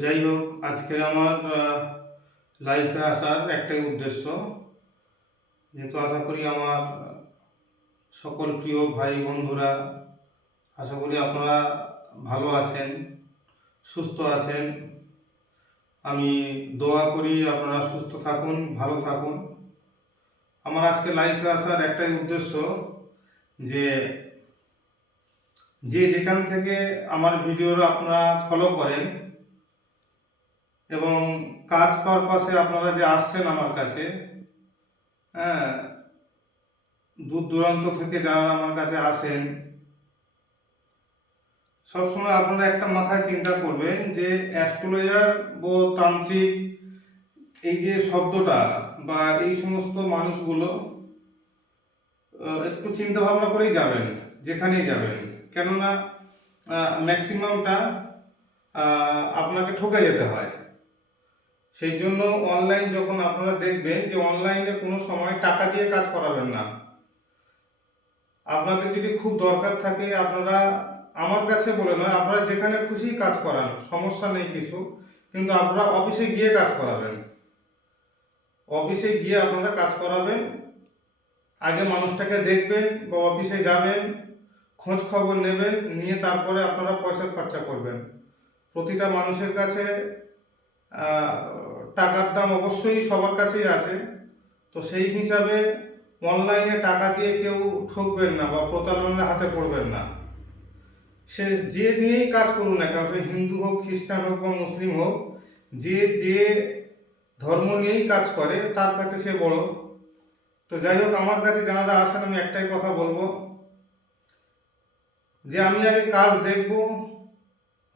যাই হোক, আজকে আমার লাইফে আসার একটাই উদ্দেশ্য, যেহেতু আশা করি আমার সকল প্রিয় ভাই বন্ধুরা, আশা করি আপনারা ভালো আছেন, সুস্থ আছেন। আমি দোয়া করি আপনারা সুস্থ থাকুন, ভালো থাকুন। আমার আজকে লাইফে আসার একটাই উদ্দেশ্য যে যেখান থেকে আমার ভিডিওটা আপনারা ফলো করেন এবং কাজ পারপাসে আপনারা যে আসছেন আমার কাছে, হ্যাঁ, দূর দূরান্ত থেকে যারা আমার কাছে আসেন, সবসময় আপনারা একটা মাথায় চিন্তা করবেন যে অ্যাস্ট্রোলজার ও তান্ত্রিক এই যে শব্দটা বা এই সমস্ত মানুষগুলো একটু চিন্তা ভাবনা করেই যাবেন যেখানেই যাবেন, কেননা ম্যাক্সিমামটা আপনাকে ঠকে যেতে হয়। সেই জন্য অনলাইন যখন আপনারা দেখবেন যে অনলাইনে কোনো সময় টাকা দিয়ে কাজ করাবেন না। আপনাদের যদি খুব দরকার থাকে আপনারা আমার কাছে বলে নয়, আপনারা যেখানে খুশি কাজ করান, সমস্যা নেই কিছু, কিন্তু আপনারা অফিসে গিয়ে কাজ করাবেন। অফিসে গিয়ে আপনারা কাজ করাবেন, আগে মানুষটাকে দেখবেন বা অফিসে যাবেন, খোঁজ খবর নেবেন, নিয়ে তারপরে আপনারা পয়সা খরচা করবেন। প্রতিটা মানুষের কাছে টাকার দাম অবশ্যই সবার কাছেই আছে, তো সেই হিসাবে অনলাইনে টাকা দিয়ে কেউ ঠকবেন না বা প্রতারণার হাতে পড়বেন না। সে যে নিয়েই কাজ করুন না কেন, সে হিন্দু হোক, খ্রিস্টান হোক বা মুসলিম হোক, যে ধর্ম নিয়েই কাজ করে তার কাছে সে বড়। তো যাই হোক, আমার কাছে যারা আসেন আমি একটাই কথা বলবো যে আমি আগে কাজ দেখব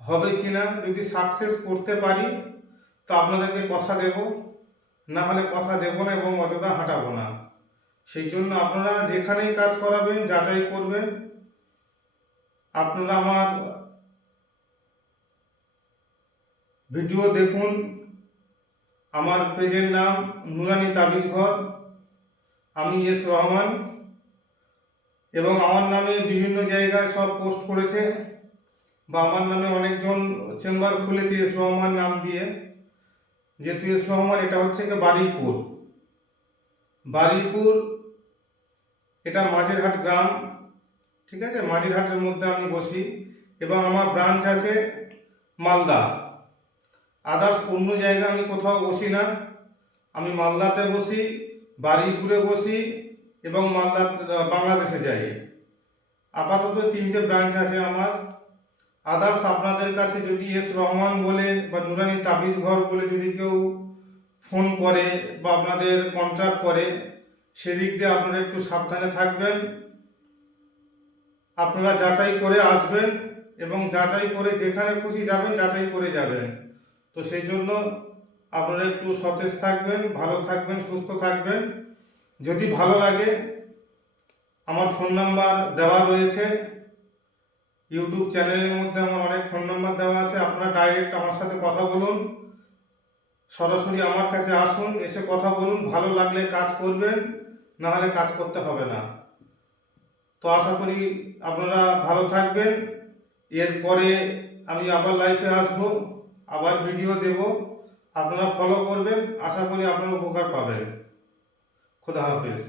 হবে কিনা, যদি সাকসেস করতে পারি তো আপনাদেরকে কথা দেব, না হলে কথা দেব না এবং অযথা হাঁটাবো না। সেই জন্য আপনারা যেখানেই কাজ করাবেন যাচাই করবেন। আপনারা আমার ভিডিও দেখুন, আমার পেজের নাম নুরানি তাবিজ ঘর, আমি এস রহমান, এবং আমার নামে বিভিন্ন জায়গায় সব পোস্ট করেছে বা আমার নামে অনেকজন চেম্বার খুলেছে এস রহমান নাম দিয়ে। যেহেতু এস রহমান, এটা হচ্ছে কি বারুইপুর, এটা মাঝেরহাট গ্রাম, ঠিক আছে, মাঝেরহাটের মধ্যে আমি বসি এবং আমার ব্রাঞ্চ আছে মালদা। আদার্স অন্য জায়গায় আমি কোথাও বসি না, আমি মালদাতে বসি, বারুইপুরে বসি এবং বাংলাদেশে যাই। আপাতত 3টে ব্রাঞ্চ আছে আমার। আদার্স আপনাদের কাছে যদি এস রহমান বলে বা নুরানি তাবিজ ঘর বলে যদি কেউ ফোন করে বা আপনাদের কন্ট্যাক্ট করে, সেদিক দিয়ে আপনারা একটু সাবধানে থাকবেন। আপনারা যাচাই করে আসবেন এবং যাচাই করে যেখানে খুশি যাবেন, যাচাই করে যাবেন। তো সেই জন্য আপনারা একটু সতেজ থাকবেন, ভালো থাকবেন, সুস্থ থাকবেন। যদি ভালো লাগে, আমার ফোন নাম্বার দেওয়া রয়েছে, ইউটিউব চ্যানেলের মধ্যে আমার অনেক ফোন নাম্বার দেওয়া আছে। আপনারা ডাইরেক্ট আমার সাথে কথা বলুন, সরাসরি আমার কাছে আসুন, এসে কথা বলুন। ভালো লাগলে কাজ করবেন, না হলে কাজ করতে হবে না। তো আশা করি আপনারা ভালো থাকবেন। এরপরে আমি আবার লাইফে আসব, আবার ভিডিও দেব, আপনারা ফলো করবেন। আশা করি আপনারা উপকার পাবেন। খোদা হাফেজ।